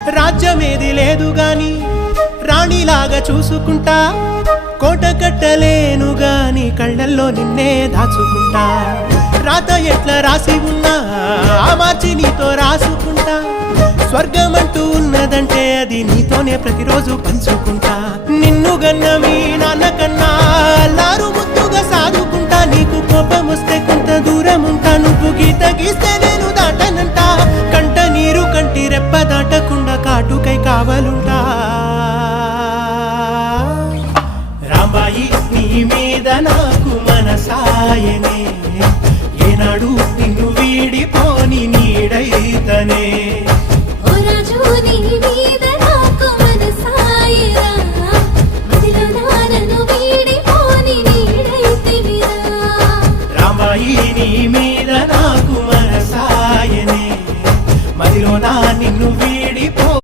రాజ్యమేది లేదు గాని రాణిలాగా చూసుకుంటా, కోట కట్టలేను గాని కళ్ళల్లో నిన్నే దాచుకుంటా. రాత ఎట్లా రాసి ఉన్నా ఆ మార్చి నీతో రాసుకుంటా. స్వర్గమంటూ ఉన్నదంటే అది నీతోనే ప్రతిరోజు పంచుకుంటా. నిన్ను గన్న మీ నాన్న కన్నా అల్లారు ముద్దుగా సాదుకుంటా. నీకు కోపం వస్తే కొంత దూరం ఉంటా, నువ్వు గీత గీస్తే నేను దాటనంటా. కంట నీరు కంటి రెప్ప దాటకుండా కాటుకై కావలుంటా. రాంబాయి నీ మీద నాకు మనసాయనే, ఏనాడు నిన్ను వీడిపోని నీడైతనే.